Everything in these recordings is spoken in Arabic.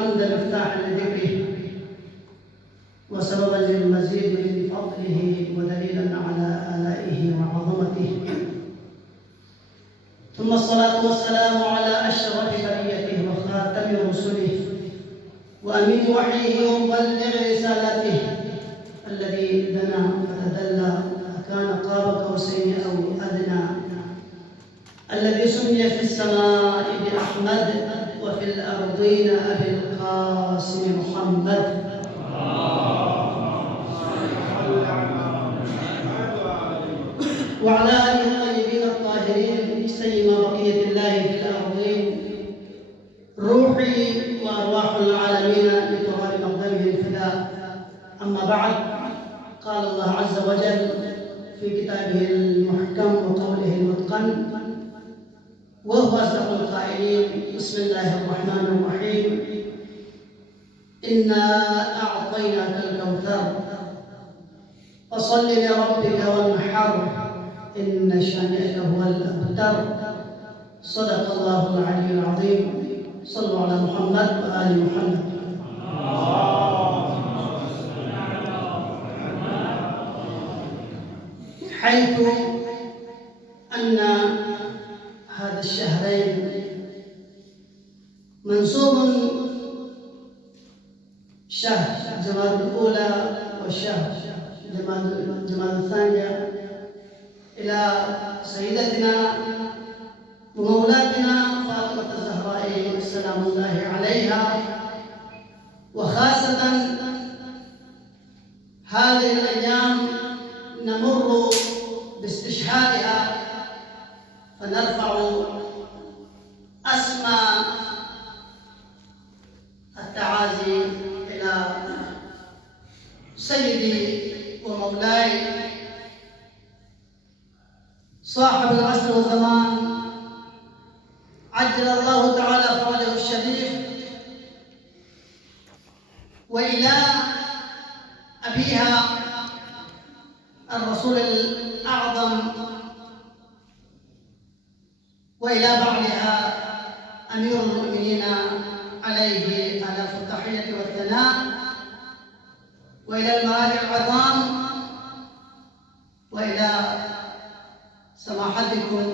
الحمد مفتاحا لذكره وسببا للمزيد من فضله ودليلا على آلائه وعظمته، ثم الصلاة والسلام على أشرف بريته وخاتم رسله وأمين وحيه ومبلغ رسالته الذي دنا فتدلى فكان قاب قوسين أو أدنى، الذي سمي في السماء بأحمد وفي الأرضين أبي القاسم محمد. وعلى آله الطيبين الطاهرين سيما بقية الله في الأرضين، روحي وأرواح العالمين لتراب مقدمه الفداء. أما بعد، قال الله عز وجل في كتابه المحكم وقوله المتقن وهو أصدق القائلين: بسم الله الرحمن الرحيم، إنا أعطيناك الكوثر فصل لربك وانحر إن شانئك هو الأبتر. صدق الله العلي العظيم. صلوا على محمد وآل محمد. حيث أن هذا الشهرين منسوب شهر جماد الأولى والشهر جماد الثانية إلى سيدتنا ومولاتنا فاطمة الزهراء سلام الله عليها، وخاصة هذه الأيام نمر باستشهادها فنرفع أسمى التعازي إلى سيدي ومولاي صاحب العصر والزمان عجل الله تعالى فرجه الشريف، وإلى أبيها الرسول الأعظم، وإلى بعلها أمير المؤمنين عليه آلاف التحية والثناء، وإلى المراجع العظام، وإلى سماحتكم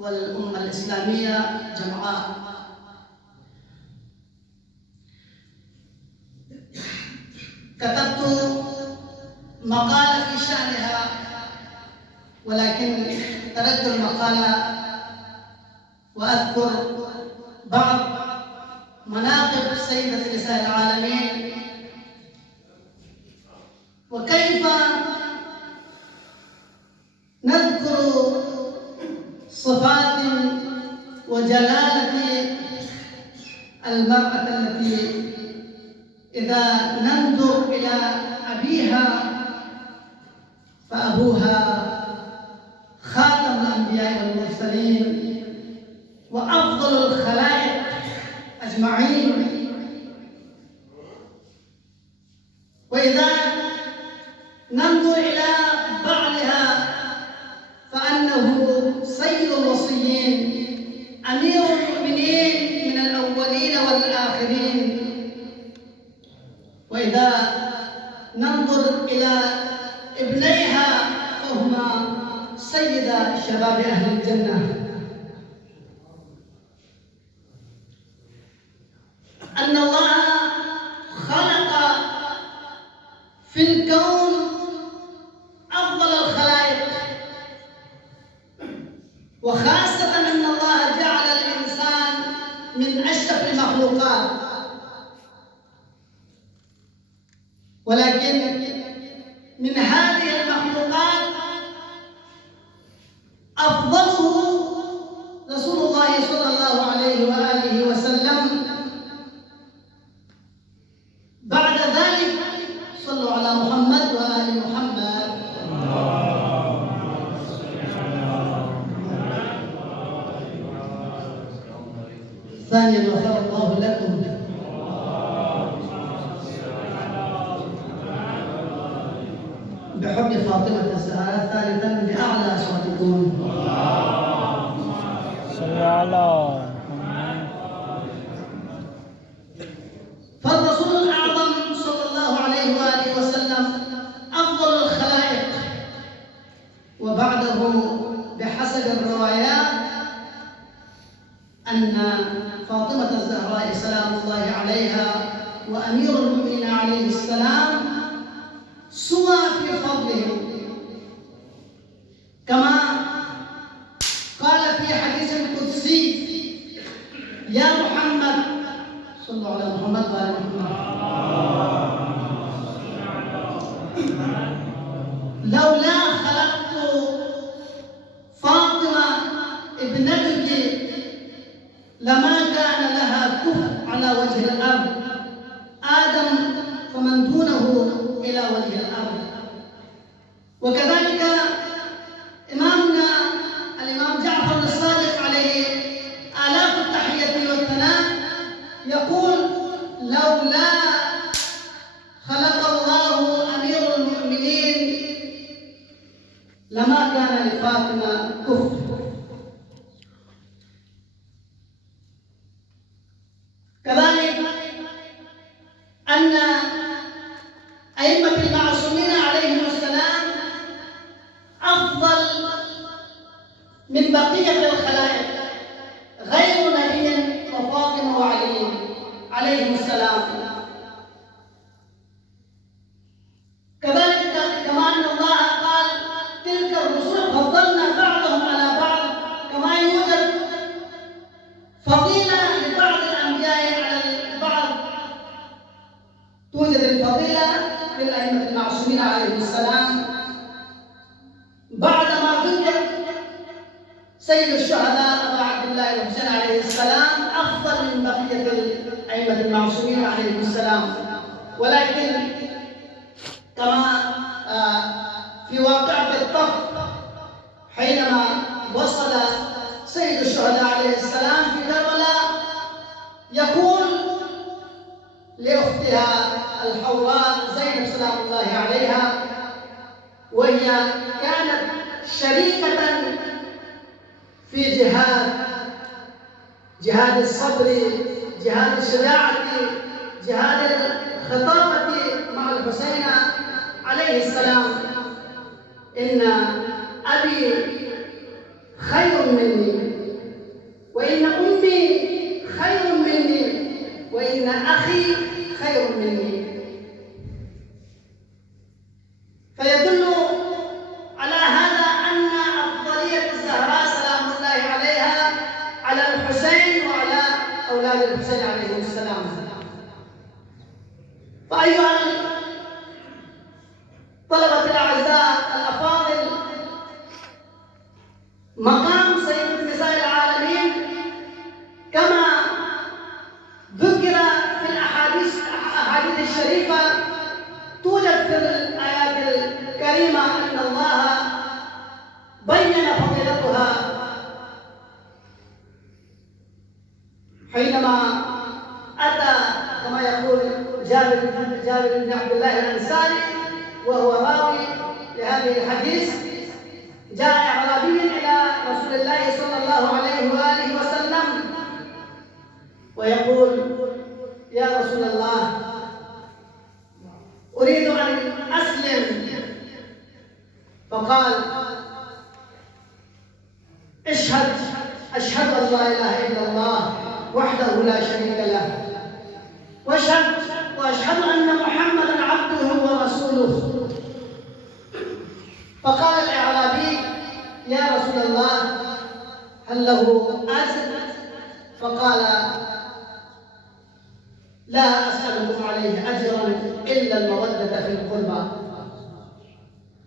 والأمة الإسلامية جمعاء. كتبت مقالة في شأنها، ولكن تركت المقالة وأذكر بعض مناقب سيدة نساء العالمين وكيف نذكر صفات وجلالة المرأة التي إذا ننظر إلى أبيها فأبوها خاتم الأنبياء والمرسلين وأفضل الخلائق أجمعين، وإذا ننظر إلى بعلها فأنه سيد الوصيين أمير المؤمنين من الأولين والآخرين، وإذا ننظر إلى ابنيها فهما سيدا شباب أهل الجنة. أن الله خلق في الكون أفضل الخلائق، وخاصة أن الله جعل الإنسان من أشرف المخلوقات، ولكن من هذه المخلوقات أفضله رسول الله صلى الله عليه وآله وسلم. بعد ذلك صلوا على محمد وآل محمد. ثانيا غفر الله لكم. بحب فاطمة الزهراء. ثالثا بأعلى أصواتكم. صل على محمد. وأمير المؤمنين عليه السلام سوى في فضلهم، كما قال في حديث قدسي: يا محمد، صلوا على محمد وآل محمد، لولا خلقت فاطمة ابنتك لما كان لها كفء على وجه الأرض، آدم فمن دونه إلى وجه الأرض. وكذلك إمامنا الإمام جعفر الصادق عليه آلاف التحية والثناء يقول: لولا خلق الله أمير المؤمنين لما كان لفاطمة كفء. كذلك أن أئمة المعصومين عليهم السلام أفضل من بقية الخلائق غير نبي وفاطمة وعلي عليهم السلام. كذلك كما أن الله قال: تلك الرسل فضلنا بعضهم على بعض، كما يوجد فضيلة لبعض الأنبياء على البعض، توجد الفضيلة للأئمة المعصومين عليهم السلام بعدما ذكر سيد الشهداء أبا عبد الله الحسين عليه السلام أفضل من بقية الأئمة المعصومين عليهم السلام. ولكن كما في واقعة الطف حينما وصل سيد الشهداء عليه السلام في كربلاء يقول لأختها الحوراء زينب سلام الله عليها، وهي كانت شريكة في جهاد الصبر، جهاد الشجاعة، جهاد الخطابة مع الحسين عليه السلام: إن أبي خير مني، وإن أمي خير مني، وإن أخي خير مني. فيدل على هذا أن أفضلية الزهراء سلام الله عليها على الحسين وعلى أولاد الحسين عليهم السلام. فأيها الطلبة الأعزاء الأفاضل، مقام سيد نساء العالمين كما ذكر في الأحاديث الشريفة توجد في الآيات الكريمة أن الله بين فضيلتها حينما أتى كما يقول جابر بن عبد الله الأنصاري وهو راوي لهذه الحديث: جاء أعرابي إلى رسول الله صلى الله عليه وآله وسلم ويقول: يا رسول الله، أريد أن أسلم. فقال: أشهد أن لا إله إلا الله وحده لا شريك له، وأشهد أن محمدًا عبده ورسوله. فقال الأعرابي: يا رسول الله، هل له أجر؟ فقال: لا أسألكم عليه أجرا إلا المودة في القربى.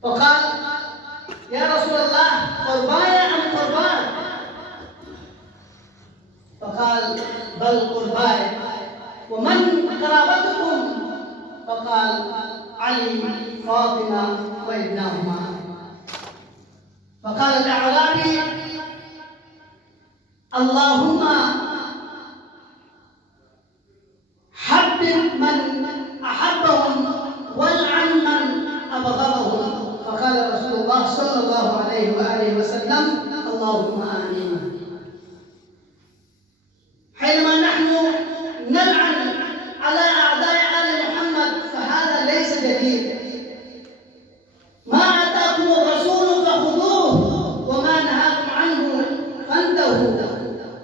فقال: يا رسول الله، قرباي أم قربان؟ فقال: بل قرباي. ومن قرابتكم؟ فقال: علي، فاطمة وابنهما. فقال الأعرابي: اللهم حبب من أحبهم والعن من أبغضهم. فقال رسول الله صلى الله عليه وآله وسلم: اللهم آمين. حينما نحن نلعن على أعداء آل محمد فهذا ليس جديد. ما آتاكم الرسول فخذوه وما نهاكم عنه فانتهوا.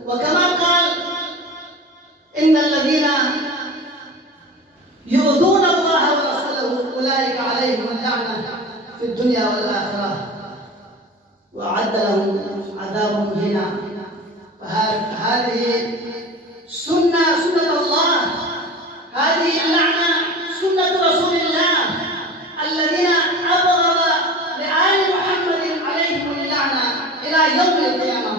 وكما قال: إن الذين في الدنيا والآخرة وأعد لهم عذابا مهينا. فهذه سنة الله، هذه اللعنة سنة رسول الله. الذين أبغض لآل محمد عليهم اللعنة إلى يوم القيامة.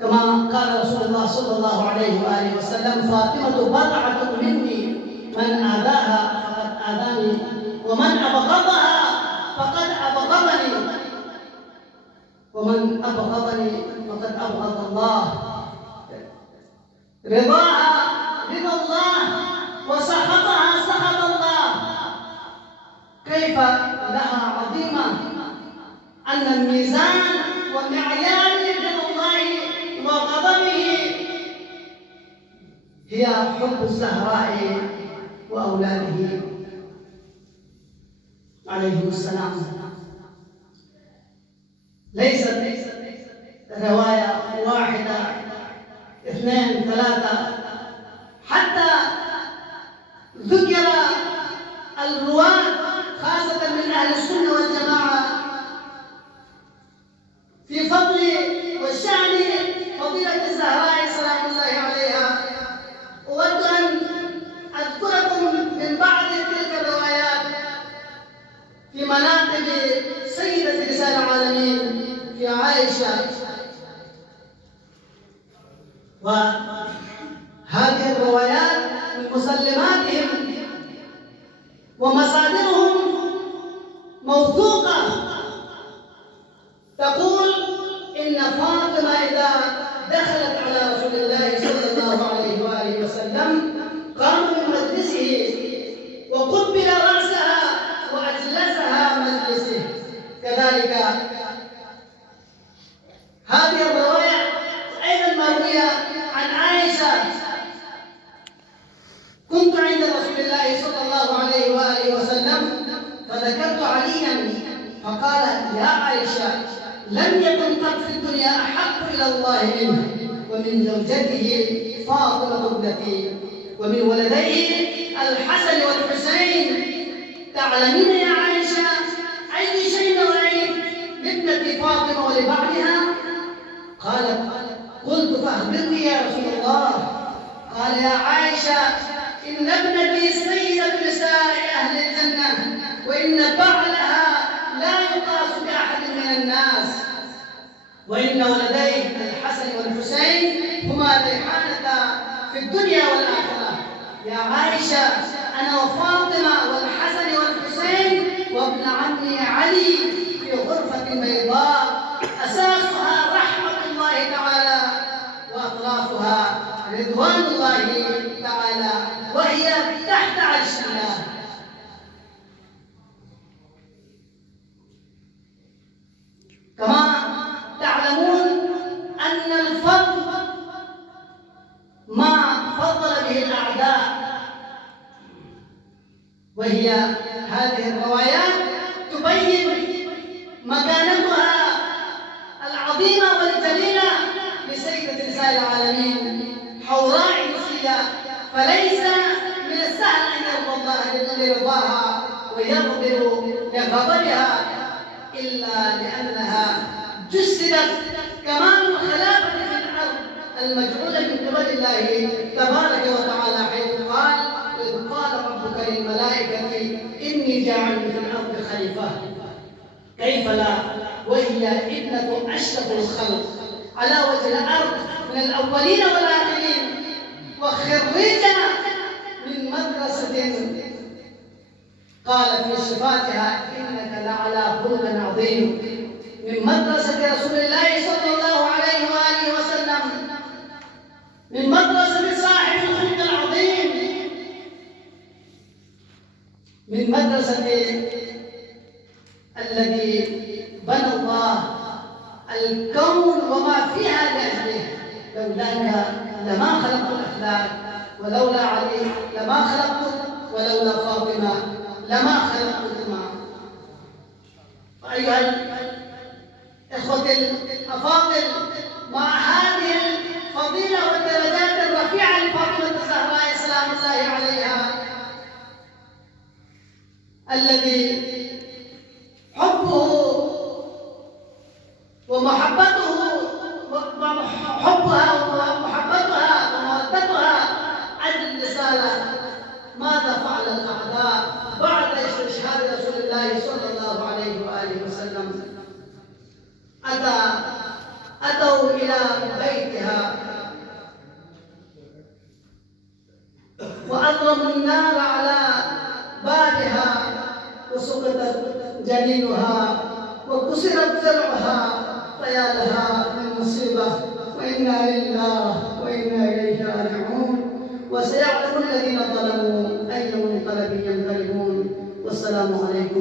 كما قال رسول الله صلى الله عليه وآله وسلم: فاطمة بضعة مني، من آذاها فقد آذاني، ومن أبغضها فقد أبغضني، ومن أبغضني فقد أبغض الله. رضاها رضا الله، وسخطها سخط الله. كيف لها عظيمة أن الميزان ومعيار رضا الله وغضبه هي حب الزهراء وأولاده عليهم السلام. ليست رواية واحدة، اثنين، ثلاثة، حتى ذكر الرواة خاصة من أهل السنة والجماعة في فضل وشأن فضيلة الزهراء سلام الله عليها. أود أن أذكركم من بعض تلك الروايات في مناقب سيدة نساء العالمين في عائشة. وهذه الروايات من مسلماتهم ومصادرهم موثوقة، تقول إن فاطمة إذا دخلت على رسول الله صلى الله عليه وآله وسلم قام من مجلسه وقبل رأسها وأجلسها مجلسه. كذلك هذه الرواية أيضا مروية عن عائشة: كنت عند رسول الله صلى الله عليه وآله وسلم فذكرت عليا فقال: يا عائشة، لم يكن قط في الدنيا أحب إلى الله منه ومن زوجته فاطمة ابنتي ومن ولديه الحسن والحسين. تعلمين يا عائشة أي شيء نوعين لابنتي فاطمة ولبعضها؟ قالت: قلت: فأخبرني يا رسول الله. قال: يا عائشة، إن ابنتي سيدة نساء أهل الجنة، وإن بعلها لا يقاس بأحد من الناس، وإن ولديه الحسن والحسين هما ريحانة في الدنيا والآخرة. يا عائشة، أنا وفاطمة والحسن والحسين وابن عمي علي في غرفة بيضاء أساسها رحمة الله تعالى وأطرافها رضوان الله تعالى، وهي تحت عرش الله. كما تعلمون أن الفضل ما فضل به الأعداء، وهي هذه الروايات تبين مكانتها العظيمة والجليلة لسيدة نساء العالمين، حوراء نسية، فليس من السهل أن يرضى الله لرضاها ويغضب لغضبها إلا لأنها جسدت كمال الخلافة في الأرض المجعولة من قبل الله تبارك وتعالى، حيث قال: إذ قال ربك للملائكة إني جاعل في الأرض خليفة. كيف لا وهي ابنة أشرف الخلق على وجه الأرض من الأولين والآخرين، وخريجة من مدرسة قال في صفاتها: إنك لعلى خلق عظيم، من مدرسة رسول الله صلى الله عليه وآله وسلم، من مدرسة صاحب الخلق العظيم، من مدرسة الذي بنى الله الكون وما فيها لأجله. لولاك لما خلقت الأفلاك، ولولا علي لما خلقت، ولولا فاطمة لما خلقتكما. أيها الإخوة الأفاضل، مع هذه الفضيلة والدرجات الرفيعة لفاطمة الزهراء سلام الله عليها، الذي حبه ومحبته حبها ومحبتها ومودتها عن الرسالة، ماذا فعل الأعداء بعد استشهاد رسول الله صلى الله عليه وآله وسلم؟ أتوا إلى بيتها وأضرموا النار على بابها وسقطت جنينها وكسرت ضلعها، فيا لها من مصيبة، وإنا لله وإنا إليه راجعون. وسيعلم الذين ظلموا أي منقلب ينقلبون. والسلام عليكم.